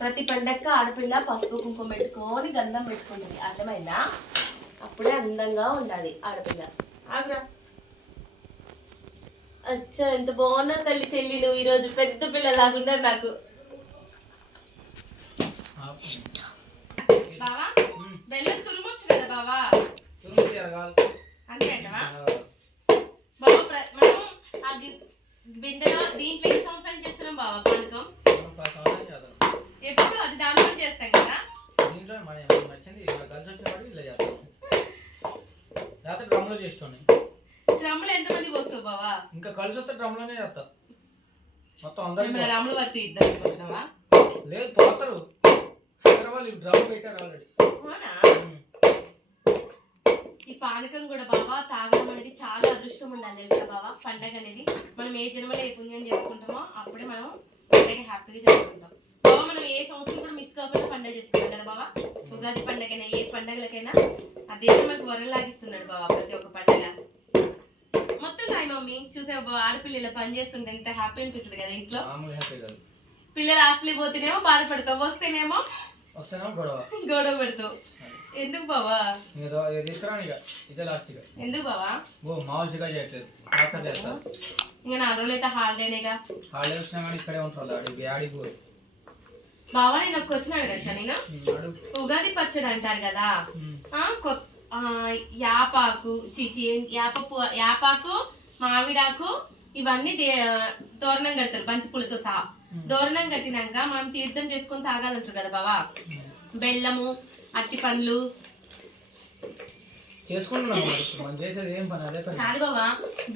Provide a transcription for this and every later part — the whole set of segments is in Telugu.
ప్రతి పండగకి ఆడపిల్ల పసుపు కుంకుమ పెట్టుకొని గంధం పెట్టుకుంటుంది, అర్థమైందా? అప్పుడే అందంగా ఉండాలి ఆడపిల్ల. ఆగ్రా. అచ్చా, ఎంత బాగున్నా తల్లి చెల్లి నువ్వు ఈరోజు పెద్ద పిల్లలాగున్నారు నాకు. బావా బెల్లం తురుమొచ్చు కదా బావా, అంతే అంటవా బాబా? మనం అది బిందెలో దీంట్లో ఎన్ని సంవత్సరాలు చేస్తున్నాం బాబా పానకం? ఎప్పుడు అది దాంట్లో చేస్తాం కదా. డ్రమ్ములు ఎంతమంది పోస్తావు బావా? ఇంకా కలిసి వస్తే డ్రమ్లోనే చేస్తా మొత్తం అందరూ. రాములు వర్తి ఇద్దరు పోతున్నావా? లేదు పోతారు, వాళ్ళు డ్రమ్ పెట్టారు ఆల్రెడీ. ఈ పానకం కూడా బాబా తాగడం అనేది చాలా అదృష్టం ఉండాలి తెలుసా బాబా. పండగ అనేది మనం ఏ జన్మలో ఏ పుణ్యం చేసుకుంటామో అప్పుడే మనం పండగ హ్యాపీగా జరుపుకుంటాం బాబా. మనం ఏ సంవత్సరం కూడా మిస్ కాకుండా పండగ చేసుకుంటాం కదా బాబా. ఉగాది పండగైనా ఏ పండగలకైనా అదే మనకు వరం లాగిస్తున్నాడు బాబా ప్రతి ఒక్క పండగ. మొత్తం తాయి మమ్మీ చూసే ఆడపిల్లలు పని చేస్తుంటే ఎంత హ్యాపీ అనిపిస్తుంది కదా ఇంట్లో. పిల్లలు హాస్టల్ పోతేనేమో బాధపడతావు, వస్తేనేమో గొడవ పెడతావు. ఎందుకు బావా? ఎందుకు బావా? ఇంకా 4 రోజులు అయితే హాలిడేనేగా. బావా నేను ఒక క్వశ్చన్ అడగచ్చా? నేను ఉగాది పచ్చడి అంటారు కదా, యాపాకు యాపాకు మామిడాకు ఇవన్నీ తోరణం కడతారు బంతిపూలతో సహా. తోరణం కట్టినాక మనం తీర్థం చేసుకొని తాగాలంటారు కదా బావా. బెల్లము అట్టి పండ్లు కాదు బావా,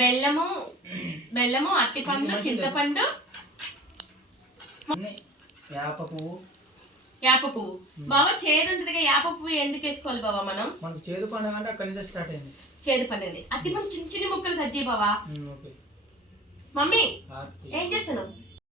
బెల్లము అట్టి పండ్లు చింతపండు యాప పువ్వు. బావా చేదు ఉంటదిగా, యాప పువ్వు ఎందుకు వేసుకోవాలి బావా? మనం చేదు పండుగ అంటే అక్కడి నుంచి స్టార్ట్ అయింది. చేదు పండుగ అట్టి పండు చిన్న చిన్న ముక్కలు కట్ చేయి బావా. మమ్మీ ఏం చేస్తాను?